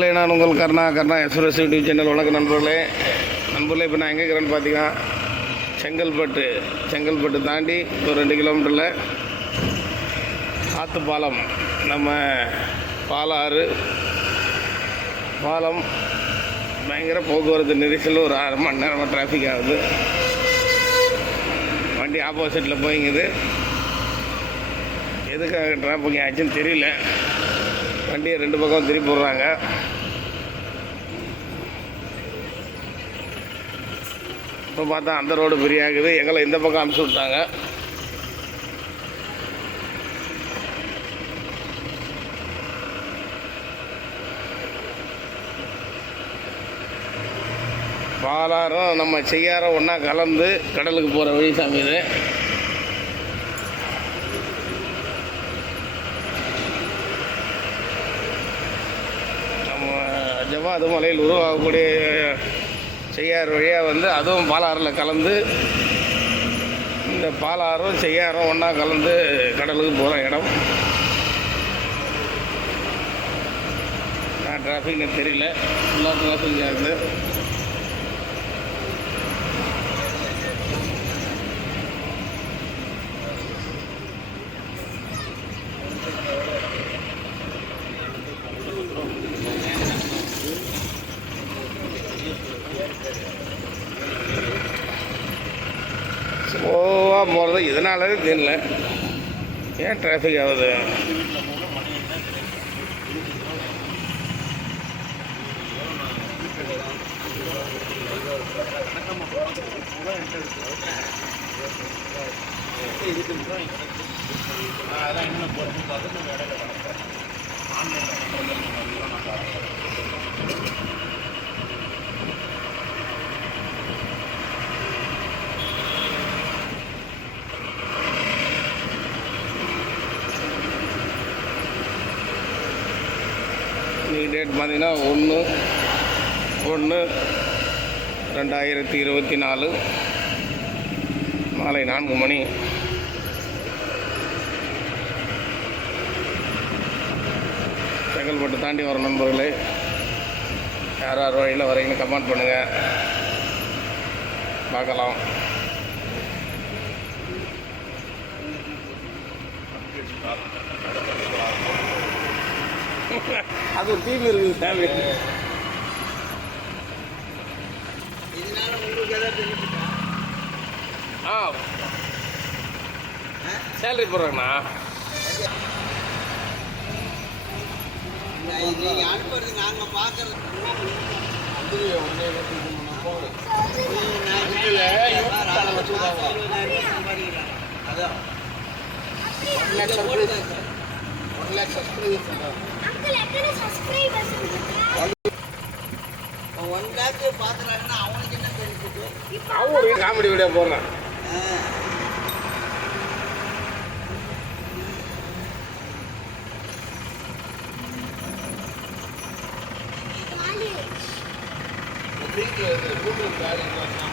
நான் உங்கள் கர்ணா express YouTube channel. வணக்கம் நண்பர்களே. இப்போ நான் எங்கே இருக்கிறேன்னு பார்த்தீங்கன்னா செங்கல்பட்டு தாண்டி ஒரு 2 கிலோமீட்டரில் ஆத்துப்பாலம், நம்ம பாலாறு பாலம் பயங்கர போக்குவரத்து நெரிசல். ஒரு 1/2 மணி நேரமாக டிராஃபிக் ஆகுது. வண்டி ஆப்போசிட்டில் போய்ங்குது. எதுக்காக டிராஃபிக் ஆச்சுன்னு தெரியல. வண்டியை 2 பக்கம் திருப்பி போடுறாங்க. இப்போ பார்த்தா அந்த ரோடு ஃப்ரீயாகுது. எங்களை இந்த பக்கம் அனுப்பிச்சி விட்டாங்க. பாலாறும் நம்ம செய்யாரம் ஒன்றா கலந்து கடலுக்கு போகிற வழி சாமி இது. ஜவ்வாது மலையில் உருவாகக்கூடிய செய்யாறு வழியாக அதுவும் பாலாறில் கலந்து, இந்த பாலாறும் செய்யாறும் ஒன்றா கலந்து கடலுக்கு போகிற இடம். டிராஃபிக்னு தெரியல, ஃபுல்லாக டிராஃபிக் ஆகுது. ஸ்லோவாக போகிறது இதனாலே தெரியல, ஏன் டிராஃபிக் ஆகுது. இன்றைக்கி டேட் பார்த்தீங்கன்னா 1/1/2024 மாலை 4 மணி. செங்கல்பட்டு தாண்டி வர நண்பர்களே, யார் வழியில் வரீங்கன்னு கமெண்ட் பண்ணுங்கள், பார்க்கலாம். அது ஒரு டீம் இருக்குது சாமி. சேலரி போடுறாங்கண்ணா. அனுப்புறது நாங்கள் பார்க்கறது அதான் 1 lakh பார்க்குறாங்கன்னா அவனுக்கு என்ன தெரிஞ்சுட்டு அவன் ஒரு காமெடி வீடியோ போடுறான். காலேஜ்